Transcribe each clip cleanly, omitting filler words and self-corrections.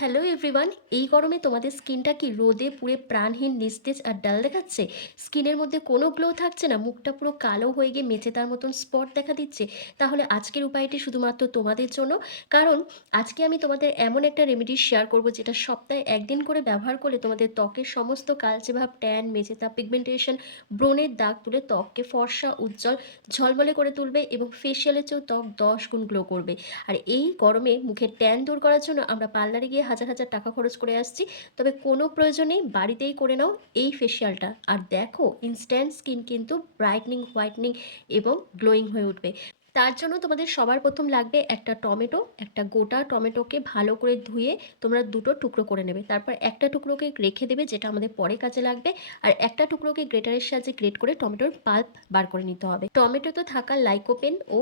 Hello everyone, এই গরমে তোমাদের স্কিনটা কি রোদে পুড়ে প্রাণহীন, নিস্তেজ আর ডাল দেখাচ্ছে? স্কিনের মধ্যে কোনো গ্লো থাকছে না, মুখটা পুরো কালো হয়ে গিয়ে মেচে তার মতন স্পট দেখা দিচ্ছে? তাহলে আজকের উপায়টি শুধুমাত্র তোমাদের জন্য। কারণ আজকে আমি তোমাদের এমন একটা রেমেডি শেয়ার করব যেটা সপ্তাহে একদিন করে ব্যবহার করলে তোমাদের ত্বকের সমস্ত কালচে ভাব, ট্যান, মেচেতা, পিগমেন্টেশন, ব্রণের দাগ তুলে ত্বককে ফর্সা, উজ্জ্বল, ঝলমলে করে তুলবে এবং ফেসিয়ালের চেয়েও ত্বক 10 গুণ গ্লো করবে। আর এই গরমে মুখের ট্যান দূর করার জন্য আমরা পার্লারে গিয়ে হাজার হাজার টাকা খরচ করে আসছি, তবে কোনো প্রয়োজন নেই, বাড়িতেই করে নাও এই ফেসিয়ালটা। আর দেখো, ইনস্ট্যান্ট স্কিন কিন্তু ব্রাইটনিং, হোয়াইটনিং এবং গ্লোয়িং হয়ে উঠবে। তার জন্য তোমাদের সবার প্রথম লাগবে একটা টমেটো। একটা গোটা টমেটোকে ভালো করে ধুয়ে তোমরা দুটো টুকরো করে নেবে। তারপর একটা টুকরোকে রেখে দেবে, যেটা আমাদের পরে কাজে লাগবে। আর একটা টুকরোকে গ্রেটারের সাহায্যে গ্রেট করে টমেটোর পাল্প বার করে নিতে হবে। টমেটোতে থাকা লাইকোপেন ও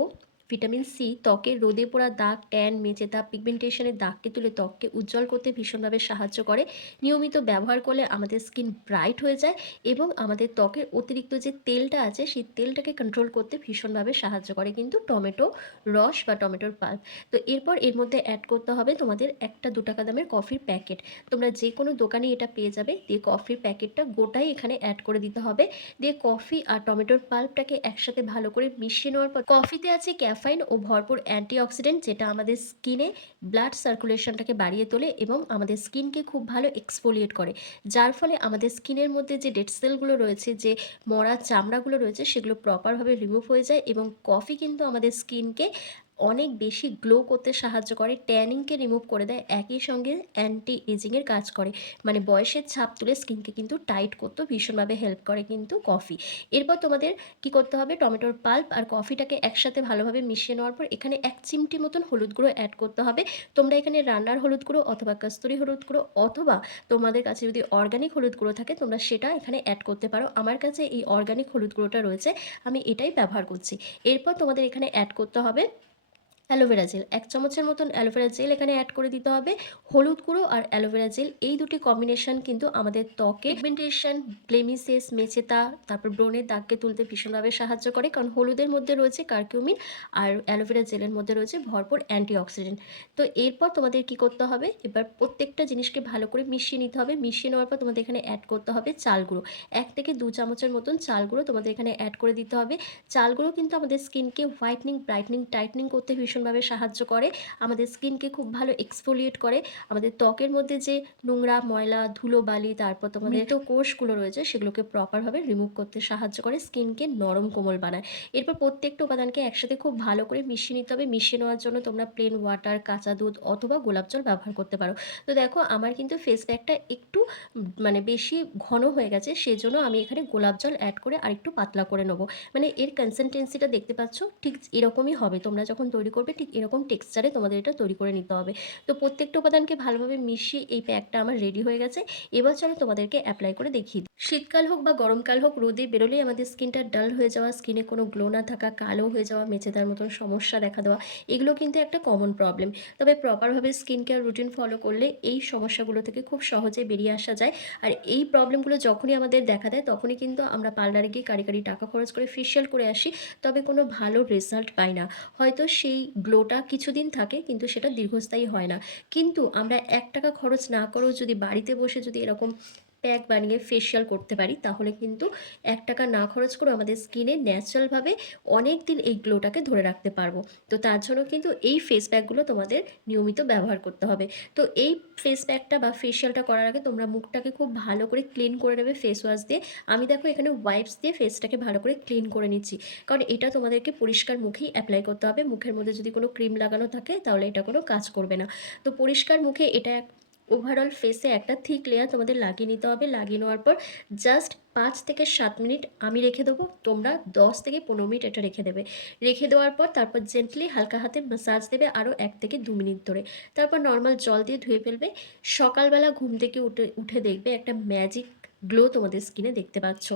ভিটামিন সি ত্বকের রোদে পোড়া দাগ, ট্যান, মেচেতা, পিগমেন্টেশনের দাগকে তুলে ত্বককে উজ্জ্বল করতে ভীষণভাবে সাহায্য করে। নিয়মিত ব্যবহার করলে আমাদের স্কিন ব্রাইট হয়ে যায় এবং আমাদের ত্বকের অতিরিক্ত যে তেলটা আছে সেই তেলটাকে কন্ট্রোল করতে ভীষণভাবে সাহায্য করে কিন্তু টমেটো রস বা টমেটোর পাল্প। তো এরপর এর মধ্যে অ্যাড করতে হবে তোমাদের একটা 2 টাকা দামের কফির প্যাকেট। তোমরা যে কোনো দোকানে এটা পেয়ে যাবে। দিয়ে কফির প্যাকেটটা গোটাই এখানে অ্যাড করে দিতে হবে। দিয়ে কফি আর টমেটোর পাল্পটাকে একসাথে ভালো করে মিশিয়ে নেওয়ার পর, কফিতে আছে ক্যাফাইন ও ভরপুর অ্যান্টিঅক্সিডেন্ট, যেটা আমাদের স্কিনে ব্লাড সার্কুলেশনটাকে বাড়িয়ে তোলে এবং আমাদের স্কিনকে খুব ভালো এক্সফোলিয়েট করে। যার ফলে আমাদের স্কিনের মধ্যে যে ডেড সেলগুলো রয়েছে, যে মরা চামড়াগুলো রয়েছে, সেগুলো প্রপারভাবে রিমুভ হয়ে যায়। এবং কফি কিন্তু আমাদের স্কিনকে অনেক বেশি গ্লো করতে সাহায্য করে, ট্যানিংকে রিমুভ করে দেয়, একই সঙ্গে অ্যান্টি এজিংয়ের কাজ করে। মানে বয়সের ছাপ তুলে স্কিনকে কিন্তু টাইট করতেও ভীষণভাবে হেল্প করে কিন্তু কফি। এরপর তোমাদের কি করতে হবে, টমেটোর পাল্প আর কফিটাকে একসাথে ভালোভাবে মিশিয়ে নেওয়ার পর এখানে 1 চিমটি মতন হলুদ গুঁড়ো অ্যাড করতে হবে। তোমরা এখানে রান্নার হলুদ গুঁড়ো অথবা কস্তুরি হলুদ গুঁড়ো অথবা তোমাদের কাছে যদি অর্গানিক হলুদ গুঁড়ো থাকে তোমরা সেটা এখানে অ্যাড করতে পারো। আমার কাছে এই অর্গানিক হলুদ গুঁড়োটা রয়েছে, আমি এটাই ব্যবহার করছি। এরপর তোমাদের এখানে অ্যাড করতে হবে অ্যালোভেরা জেল। 1 চামচের মতন অ্যালোভেরা জেল এখানে অ্যাড করে দিতে হবে। হলুদ গুঁড়ো আর অ্যালোভেরা জেল, এই দুটি কম্বিনেশন কিন্তু আমাদের ত্বকে পিগমেন্টেশন, ব্লেমিসেস, মেচেতা, তারপর ব্রণের দাগকে তুলতে ভীষণভাবে সাহায্য করে। কারণ হলুদের মধ্যে রয়েছে কারকিউমিন আর অ্যালোভেরা জেলের মধ্যে রয়েছে ভরপুর অ্যান্টিঅক্সিডেন্ট। তো এরপর তোমাদের কি করতে হবে, এবার প্রত্যেকটা জিনিসকে ভালো করে মিশিয়ে নিতে হবে। মিশিয়ে নেওয়ার পর তোমাদের এখানে অ্যাড করতে হবে চাল গুঁড়ো। 1 থেকে 2 চামচের মতন চাল গুঁড়ো তোমাদের এখানে অ্যাড করে দিতে হবে। চাল গুঁড়ো কিন্তু আমাদের স্কিনকে হোয়াইটনিং, ব্রাইটনিং, টাইটনিং করতে ভীষণভাবে সাহায্য করে। আমাদের স্কিনকে খুব ভালো এক্সফোলিয়েট করে। আমাদের ত্বকের মধ্যে যে নোংরা, ময়লা, ধুলোবালি, তারপর তোমাদের মৃত কোষগুলো রয়েছে সেগুলোকে প্রপারভাবে রিমুভ করতে সাহায্য করে, স্কিনকে নরম কোমল বানায়। এরপর প্রত্যেকটা উপাদানকে একসাথে খুব ভালো করে মিশিয়ে নিতে হবে। মিশিয়ে নেওয়ার জন্য তোমরা প্লেন ওয়াটার, কাঁচা দুধ অথবা গোলাপ জল ব্যবহার করতে পারো। তো দেখো, আমার কিন্তু ফেস প্যাকটা একটু মানে বেশি ঘন হয়ে গেছে, সেজন্য আমি এখানে গোলাপ জল অ্যাড করে আরেকটু পাতলা করে নেবো। মানে এর কনসিস্টেন্সিটা দেখতে পাচ্ছ, ঠিক এরকমই হবে। তোমরা যখন তৈরি করবে ঠিক এরকম টেক্সচারে তোমাদের এটা তৈরি করে নিতে হবে। তো প্রত্যেকটা উপাদানকে ভালোভাবে মিশিয়ে এই প্যাকটা আমার রেডি হয়ে গেছে। এবার চলো তোমাদেরকে অ্যাপ্লাই করে দেখিয়ে দিই। শীতকাল হোক বা গরমকাল হোক, রোদে বেরোলেই আমাদের স্কিনটা ডাল হয়ে যাওয়া, স্কিনে কোনো গ্লো না থাকা, কালো হয়ে যাওয়া, মেচেদার মতন সমস্যা দেখা দেওয়া, এগুলো কিন্তু একটা কমন প্রবলেম। তবে প্রপারভাবে স্কিন কেয়ার রুটিন ফলো করলে এই সমস্যাগুলো থেকে খুব সহজে বেরিয়ে আসা যায়। আর এই প্রবলেমগুলো যখনই আমাদের দেখা দেয় তখনই কিন্তু আমরা পার্লারে গিয়ে কারি কারি টাকা খরচ করে ফেশিয়াল করে আসি, তবে কোনো ভালো রেজাল্ট পাই না। হয়তো সেই গ্লোটা কিছুদিন থাকে কিন্তু সেটা দীর্ঘস্থায়ী হয় না। কিন্তু আমরা 1 টাকা খরচ না করেও যদি বাড়িতে বসে যদি এরকম প্যাক বানিয়ে ফেশিয়াল করতে পারি, তাহলে কিন্তু 1 টাকা না খরচ করে আমাদের স্কিনে ন্যাচারালভাবে অনেক দিন এই গ্লোটাকে ধরে রাখতে পারবো। তো তার জন্য কিন্তু এই ফেস প্যাকগুলো তোমাদের নিয়মিত ব্যবহার করতে হবে। তো এই ফেস প্যাকটা বা ফেশিয়ালটা করার আগে তোমরা মুখটাকে খুব ভালো করে ক্লিন করে নেবে ফেস ওয়াশ দিয়ে। আমি দেখো এখানে ওয়াইপস দিয়ে ফেসটাকে ভালো করে ক্লিন করে নিচ্ছি, কারণ এটা তোমাদেরকে পরিষ্কার মুখেই অ্যাপ্লাই করতে হবে। মুখের মধ্যে যদি কোনো ক্রিম লাগানো থাকে তাহলে এটা কোনো কাজ করবে না। তো পরিষ্কার মুখে এটা ওভারঅল ফেসে একটা থিক লেয়ার তোমাদের লাগিয়ে নিতে হবে। লাগিয়ে নেওয়ার পর জাস্ট 5 থেকে 7 মিনিট আমি রেখে দেবো, তোমরা 10 থেকে 15 মিনিট এটা রেখে দেবে। রেখে দেওয়ার পর তারপর জেন্টলি হালকা হাতে ম্যাসাজ দেবে আরও 1 থেকে 2 মিনিট ধরে। তারপর নর্মাল জল দিয়ে ধুয়ে ফেলবে। সকালবেলা ঘুম থেকে উঠে উঠে দেখবে একটা ম্যাজিক গ্লো তোমাদের স্কিনে দেখতে পাচ্ছ।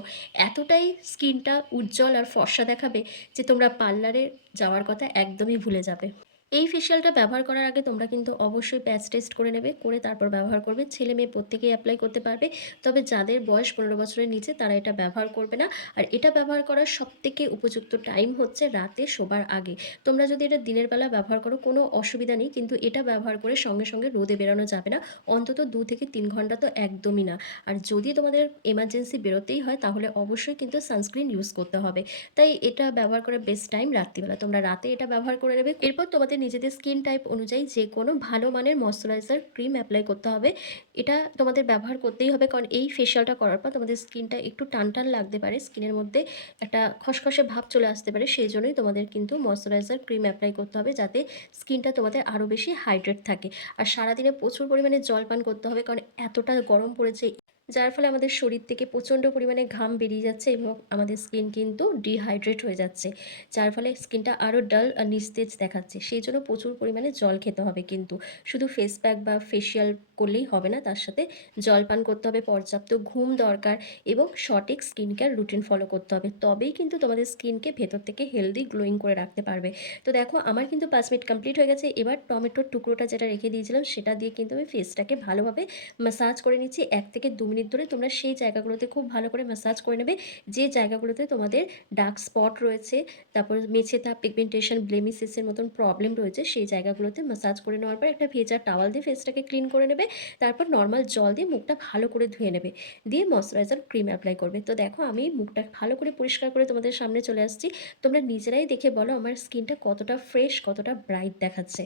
এতটাই স্কিনটা উজ্জ্বল আর ফর্সা দেখাবে যে তোমরা পার্লারে যাওয়ার কথা একদমই ভুলে যাবে। এই ফেসিয়ালটা ব্যবহার করার আগে তোমরা কিন্তু অবশ্যই প্যাচ টেস্ট করে নেবে, করে তারপর ব্যবহার করবে। ছেলে-মেয়ে প্রত্যেকেই এপ্লাই করতে পারবে। তবে যাদের বয়স ১৫ বছরের নিচে তারা এটা ব্যবহার করবে না। আর এটা ব্যবহার করার সবথেকে উপযুক্ত টাইম হচ্ছে রাতে শোবার আগে। তোমরা যদি এটা দিনের বেলা ব্যবহার করো কোনো অসুবিধা নেই। কিন্তু এটা ব্যবহার করে সঙ্গে, সঙ্গে রোদে বেরোনো যাবে না। অন্তত ২ থেকে ৩ ঘন্টা তো একদমই না। আর যদি তোমাদের এমার্জেন্সি বেরোতেই হয় তাহলে অবশ্যই কিন্তু সানস্ক্রিন ইউজ করতে হবে। তাই এটা ব্যবহার করার বেস্ট টাইম রাত্রিবেলা। তোমরা রাতে এটা ব্যবহার করে নেবে। এরপর তোমাদের নিজেদের স্কিন টাইপ অনুযায়ী যে কোনো ভালো মানের ময়েশ্চারাইজার ক্রিম এপ্লাই করতে হবে। এটা তোমাদের ব্যবহার করতেই হবে, কারণ এই ফেসিয়ালটা করার পর তোমাদের স্কিনটা একটু টান, টান লাগতে পারে। স্কিনের মধ্যে একটা খসখসে ভাব চলে আসতে পারে। সেইজন্যই তোমাদের কিন্তু ময়েশ্চারাইজার ক্রিম এপ্লাই করতে হবে, যাতে স্কিনটা তোমাদের আরও বেশি হাইড্রেট থাকে। আর সারাদিনে প্রচুর পরিমাণে জল পান করতে হবে, কারণ এতটা গরম পড়েছে। যার ফলে আমাদের শরীর থেকে প্রচণ্ড পরিমাণে ঘাম বেরিয়ে যাচ্ছে এবং আমাদের স্কিন কিন্তু ডিহাইড্রেট হয়ে যাচ্ছে। যার ফলে স্কিনটা আরও ডাল আর নিস্তেজ দেখাচ্ছে। সেই জন্য প্রচুর পরিমাণে জল খেতে হবে কিন্তু। শুধু ফেস প্যাক বা ফেসিয়াল করলেই হবে না, তার সাথে জল পান করতে হবে, পর্যাপ্ত ঘুম দরকার এবং সঠিক স্কিন কেয়ার রুটিন ফলো করতে হবে। তবেই কিন্তু তোমাদের স্কিনকে ভেতর থেকে হেলদি গ্লোয়িং করে রাখতে পারবে। তো দেখো আমার কিন্তু ৫ মিনিট কমপ্লিট হয়ে গেছে। এবার টমেটোর টুকরোটা যেটা রেখে দিয়েছিলাম সেটা দিয়ে কিন্তু আমি ফেসটাকে ভালোভাবে ম্যাসাজ করে নিচ্ছি। ১ থেকে ২ মিনিট ধরে তোমরা সেই জায়গাগুলোতে খুব ভালো করে ম্যাসাজ করে নেবে, যে জায়গাগুলোতে তোমাদের ডার্ক স্পট রয়েছে, তারপর মেছে থাকা পিগমেন্টেশন, ব্লেমিসেসের মতন প্রবলেম রয়েছে, সেই জায়গাগুলোতে ম্যাসাজ করে নেওয়ার পর একটা ভেজা টাওয়াল দিয়ে ফেসটাকে ক্লিন করে নেবে। তারপর নর্মাল জল দিয়ে মুখটা ভালো করে ধুয়ে নেবে। দিয়ে ময়েশ্চারাইজার ক্রিম এপ্লাই করবে। তো দেখো আমি মুখটা ভালো করে পরিষ্কার করে তোমাদের সামনে চলে আসছি। তোমরা নিজেরাই দেখে বলো আমার স্কিনটা কতটা ফ্রেশ, কতটা ব্রাইট দেখাচ্ছে।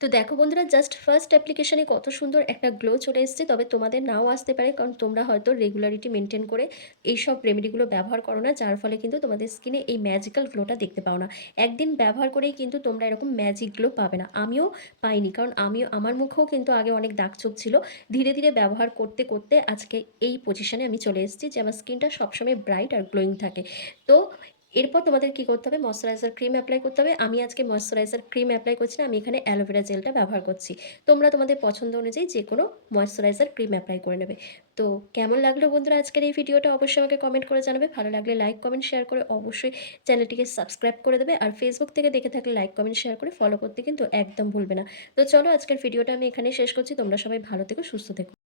তো দেখো বন্ধুরা, জাস্ট ফার্স্ট অ্যাপ্লিকেশনে কত সুন্দর একটা গ্লো চলে এসেছে। তবে তোমাদের নাও আসতে পারে, কারণ তোমরা হয়তো রেগুলারিটি মেনটেন করে এইসব রেমেডিগুলো ব্যবহার করো না, যার ফলে কিন্তু তোমাদের স্কিনে এই ম্যাজিক্যাল গ্লোটা দেখতে পাও না। একদিন ব্যবহার করেই কিন্তু তোমরা এরকম ম্যাজিক গ্লো পাবে না। আমিও পাইনি, কারণ আমার মুখেও কিন্তু আগে অনেক দাগ-ছোপ ছিল। ধীরে, ধীরে ব্যবহার করতে, করতে আজকে এই পজিশনে আমি চলে এসেছি যে আমার স্কিনটা সবসময় ব্রাইট আর গ্লোয়িং থাকে। তো এরপর তোমাদের কি করতে হবে, ময়েশ্চারাইজার ক্রিম এপ্লাই করতে হবে। আমি আজকে ময়েশ্চারাইজার ক্রিম এপ্লাই করছি না, আমি এখানে অ্যালোভেরা জেলটা ব্যবহার করছি। তোমরা তোমাদের পছন্দ অনুযায়ী যে কোনো ময়েশ্চারাইজার ক্রিম এপ্লাই করে নেবে। তো কেমন লাগলো বন্ধুরা আজকের এই ভিডিওটা, অবশ্যই আমাকে কমেন্ট করে জানাবে। ভালো লাগলে লাইক, কমেন্ট, শেয়ার করে অবশ্যই চ্যানেলটিকে সাবস্ক্রাইব করে দেবে। আর ফেসবুক থেকে দেখে থাকলে লাইক, কমেন্ট, শেয়ার করে ফলো করতে কিন্তু একদম ভুলবে না। তো চলো আজকের ভিডিওটা আমি এখানেই শেষ করছি। তোমরা সবাই ভালো থেকো, সুস্থ থেকো।